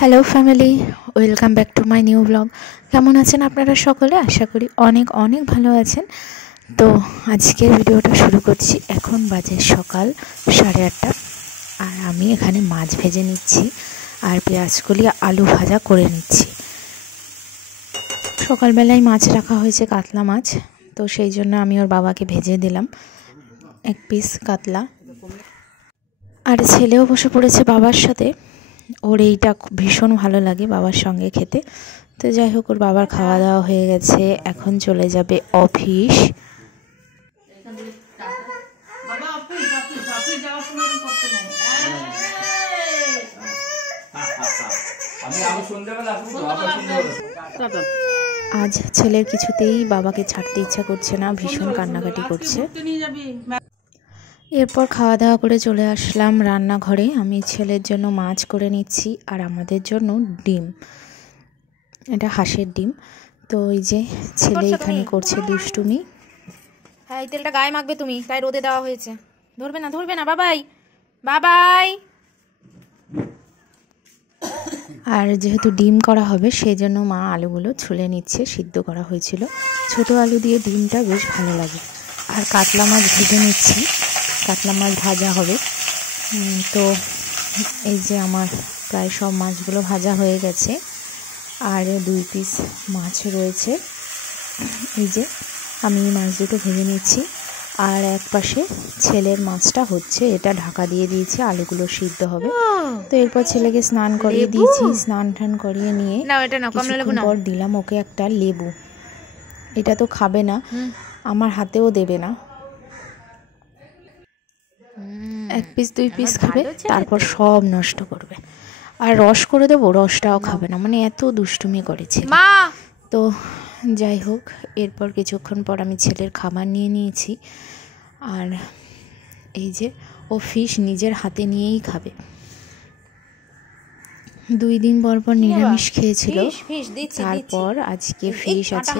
Hello family, welcome back to my new blog. কেমন আছেন আপনারা সকলে? আশা করি অনেক অনেক ভালো আছেন। তো আজকের ভিডিওটা শুরু করছি। এখন বাজে সকাল 8:30 আর আমি এখানে মাছ ভেজে নিচ্ছি আর পেঁয়াজকলি আলু ভাজা করে নিচ্ছি। সকালবেলায় মাছ রাখা হয়েছে, কাতলা মাছ, তো সেই জন্য আমি ওর বাবাকে ভেজে দিলাম এক পিস কাতলা। আর ছেলেও বসে পড়েছে বাবার সাথে। ওর এইটা ভীষণ ভালো লাগে বাবার সঙ্গে খেতে। তো যাই হোক, ওর বাবার খাওয়া দাওয়া হয়ে গেছে, এখন চলে যাবে অফিস। আজ ছেলের কিছুতেই বাবাকে ছাড়তে ইচ্ছা করছে না, ভীষণ কান্নাকাটি করছে। এরপর খাওয়া দাওয়া করে চলে আসলাম রান্নাঘরে। আমি ছেলের জন্য মাছ করে নিচ্ছি আর আমাদের জন্য ডিম, এটা হাঁসের ডিম। তো এই যে ছেলে এখানে করছে দুষ্টুমি। হ্যাঁ, এই তেলটা গায়ে মাখবে তুমি, তাই রোদে দেওয়া হয়েছে। ধরবে না বাবাই বাবাই। আর যেহেতু ডিম করা হবে সেই জন্য মা আলুগুলো ছুলে নিচ্ছে, সিদ্ধ করা হয়েছিল। ছোট আলু দিয়ে ডিমটা বেশ ভালো লাগে। আর কাতলা মাছ ভেজে নিচ্ছি, কাতলা মাছ ভাজা হবে। তো এই যে আমার প্রায় সব মাছগুলো ভাজা হয়ে গেছে আর 2 পিস মাছ রয়েছে। এই যে আমি মাছ দুটো ভেজে নিচ্ছি আর এক পাশে ছেলের মাছটা হচ্ছে, এটা ঢাকা দিয়ে দিয়েছি, আলুগুলো সিদ্ধ হবে। তো এরপর ছেলেকে স্নান করিয়ে দিয়েছি, স্নান টান করিয়ে নিয়ে কিছুক্ষণ পর দিলাম ওকে একটা লেবু। এটা তো খাবে না, আমার হাতেও দেবে না, 1 পিস 2 পিস খাবে, তারপর সব নষ্ট করবে। আর রস করে দেবো, রসটাও খাবে না, মানে এত দুষ্টুমি করেছে। তো যাই হোক, এরপর কিছুক্ষণ পর আমি ছেলের খাবার নিয়ে নিয়েছি। আর এই যে ও ফিশ নিজের হাতে নিয়েই খাবে। 2 দিন পর পর নিরামিষ খেয়েছিল, তারপর আজকে ফিশ আছে।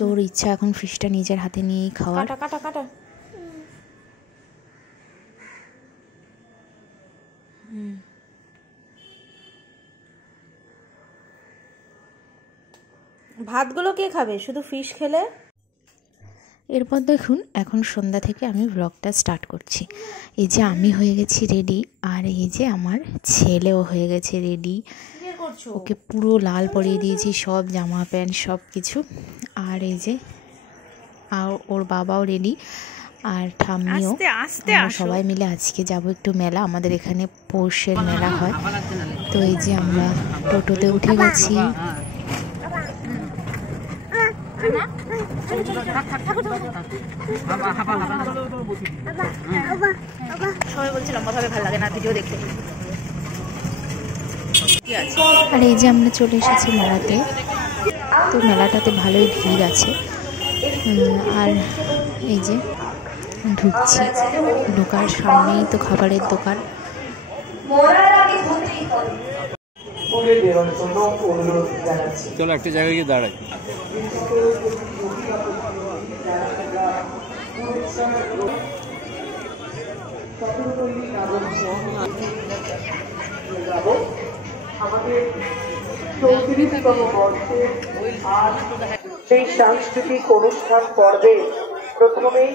তোর ইচ্ছা এখন ফিশটা নিজের হাতে নিয়েই খাওয়ার। ভাতগুলো কে খাবে শুধু ফিশ খেলে? এরপর দেখুন, এখন সন্ধ্যা থেকে আমি ব্লগটা স্টার্ট করছি। এই যে আমি হয়ে গেছি রেডি আর এই যে আমার ছেলেও হয়ে গেছে রেডি। ওকে পুরো লাল পরিয়ে দিয়েছি, সব জামা প্যান্ট সব কিছু। আর এই যে আর ওর বাবাও রেডি আর ঠাম্মিও। আমরা সবাই মিলে আজকে যাব একটু মেলা, আমাদের এখানে পৌষের মেলা হয়। তো এই যে আমরা টোটোতে উঠে গেছি। সবাই বলছে লম্বা ভাবে ভালো লাগে না ভিডিও দেখতে। আর এই যে আমরা চলে এসেছি মেলাতে। তো মেলাটাতে ভালোই ভিড় আছে। আর এই যে ঢুকছি, ঢোকার সামনেই তো খাবারের দোকান। চলো একটা জায়গায় গিয়ে দাঁড়াই। সেই সাংস্কৃতিক অনুষ্ঠান পর্বে প্রথমেই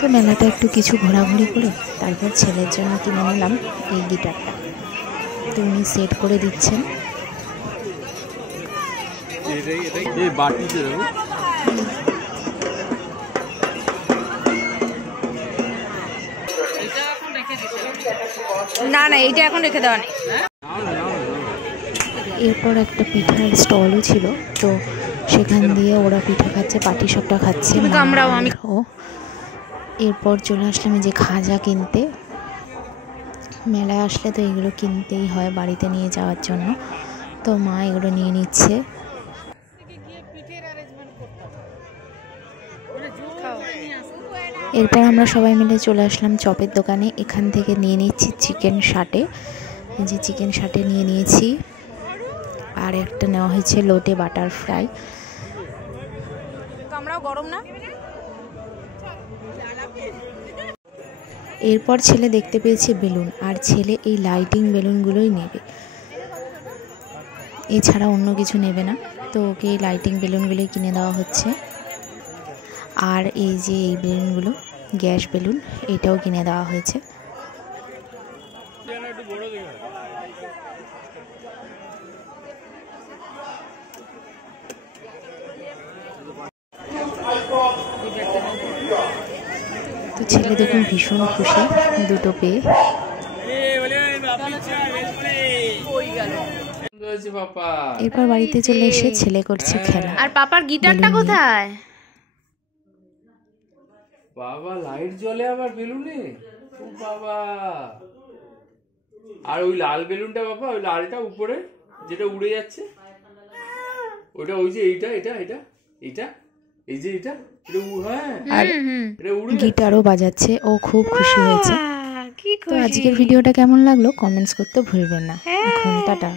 তো মেলাটা একটু কিছু ঘোরাঘুরি করে তারপর ছেলের জন্য কিনে নিলাম এই গিটারটা। তো উনি সেট করে দিচ্ছেন। না এইটা এখন রেখে দেওয়া নেই। এরপর একটা পিঠার স্টলও ছিল, তো সেখান দিয়ে ওরা পিঠা খাচ্ছে, পাটিসাপটা খাচ্ছে। ও এরপর চলে আসলাম এই যে খাজা কিনতে। মেলায় আসলে তো এগুলো কিনতেই হয় বাড়িতে নিয়ে যাওয়ার জন্য। তো মা এগুলো নিয়ে নিচ্ছে। এরপর আমরা সবাই মিলে চলে আসলাম চপের দোকানে। এখান থেকে নিয়ে নিচ্ছি চিকেন শাটে, যে চিকেন শাটে নিয়ে নিয়েছি। আর একটা নেওয়া হয়েছে লোটে বাটার ফ্রাই। আমরাও গরম না। এরপর ছেলে দেখতে পেয়েছে বেলুন, আর ছেলে এই লাইটিং বেলুনগুলোই নেবে, এছাড়া অন্য কিছু নেবে না। তো ওকে এই লাইটিং বেলুনগুলোই কিনে দেওয়া হচ্ছে। আর এই যে এই বেলুনগুলো, গ্যাস বেলুন, এটাও কিনে দেওয়া হয়েছে। তো ছেলে দেখুন ভীষণ খুশি দুটো পেয়ে। এরপর বাড়িতে চলে এসে ছেলে করছে খেলা। আর পাপার গিটারটা কোথায়? বাবা লাইট জ্বলে আবার বেলুনে, ও বাবা। আর ওই লাল বেলুনটা বাবা, ওই লালটা উপরে যেটা উড়ে যাচ্ছে ওটা, ওই যে এইটা এটা এটা এটা এই যে এটা হ্যাঁ, আর এটা উড়ে গিটারও বাজাচ্ছে, ও খুব খুশি হয়েছে। তো আজকের ভিডিওটা কেমন লাগলো কমেন্টস করতে ভুলবেন না। এখন টাটা।